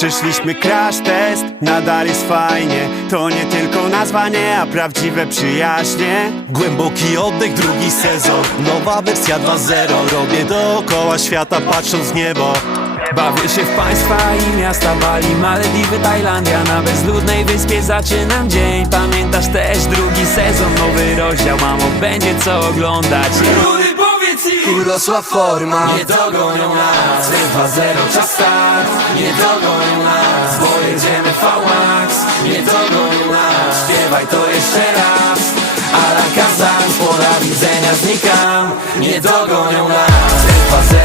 Przeszliśmy crash test, nadal jest fajnie. To nie tylko nazwa, nie, a prawdziwe przyjaźnie. Głęboki oddech, drugi sezon, nowa wersja 2.0. Robię dookoła świata patrząc w niebo. Bawię się w państwa i miasta Bali, Malediwy, Tajlandia. Na bezludnej wyspie zaczynam dzień. Pamiętasz też drugi sezon, nowy rozdział, mamo, będzie co oglądać. Rudy, powiedz im! Urosła forma, Nie dogonią nas, 2-0 czas start. Nie dogonią nas, bo jedziemy V-Max. Nie dogonią nas, śpiewaj to jeszcze raz. Alan Kazan, z pola widzenia znikam. Nie dogonią nas, 2-0